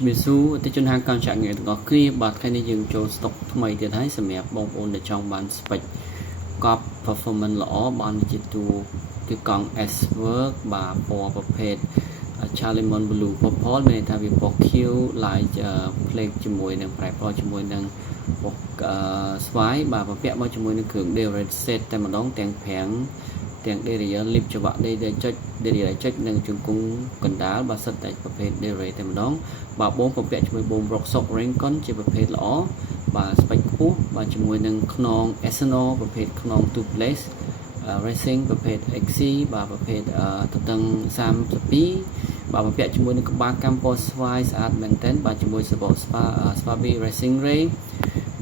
ជំរាបសួរអតិថិជនហាងកង់ចាក់ងារទាំងអស់គ្នាបាទថ្ងៃនេះយើងចូលស្តុកថ្មីទៀតហើយសម្រាប់បងប្អូនដែលចង់បាន spec កប់ performance ល្អបានជាទូគឺកង់ S Work បាទពណ៌ប្រភេទ Charlemont Blue Purple មានន័យថាវាពណ៌ខៀវ light plate ជាមួយនឹងប្រែពណ៌ជាមួយនឹងពណ៌ស្វាយបាទប្រពាក់មកជាមួយនឹងគ្រឿង Derail set តែម្ដងទាំងប្រាំងទាំង Derail lip ច្រវាក់ Derail ចុច Derail ចុចនិងជង្គង់កណ្ដាលបាទសិតតែប្រភេទ Derail តែម្ដងបាទបងប្រពាក់ជាមួយបូម Rocksock Rincon ជាប្រភេទល្អបាទស្បែកខ្ពស់បាទជាមួយនឹងខ្នង Arsenal ប្រភេទខ្នង Tubeless Racing ប្រភេទ XC បាទប្រភេទទទឹង32បាទប្រពាក់ជាមួយនឹងក្បាលកម្មពណ៌ស្វាយស្អាតមែនទែនបាទជាមួយសបក Sparby Racing Ray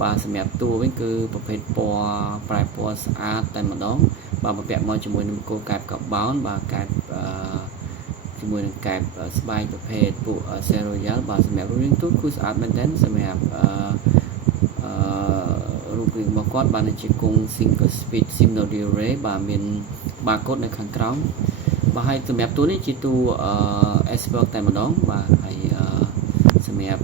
បាទសម្រាប់តួវិញគឺប្រភេទពណ៌ប្រែពណ៌ស្អាតតែម្ដងបាទប្រពាក់មកជាមួយនឹងគោលកែបកបោនបាទកែបជាមួយនឹងកែបស្បែកប្រភេទពួក Royal បាទសម្រាប់រូបរាងទូគឺស្អាតមែនទែនសម្រាប់រូបរាងរបស់គាត់បានជាគង់ single speed signal delay បាទមាន barcode នៅខាងក្រោមបាទហើយសម្រាប់តួនេះជាតួ Expert តែម្ដងបាទហើយសម្រាប់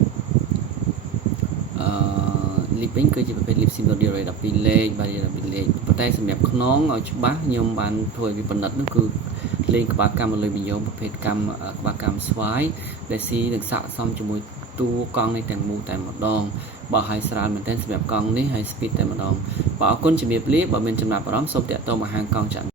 lip គឺជាប្រភេទ lip single delay 12លេខបាទ12លេខប៉ុន្តែសម្រាប់ខ្នងឲ្យច្បាស់ខ្ញុំបានធ្វើឲ្យវាបណ្ឌិតនោះគឺលេងក្បាលកម្មលើបញ្ញោមប្រភេទកម្មក្បាលកម្មស្វាយដែលស៊ីនឹងស័ក្តិសមជាមួយតួកង់នេះទាំងមូលតែម្ដងបាទហើយស្រាលមែនទែនសម្រាប់កង់នេះហើយ speed តែម្ដងបាទអរគុណជំរាបលាបើមានចំណាប់អារម្មណ៍សូមតាក់ទងមកហាងកង់ចាក់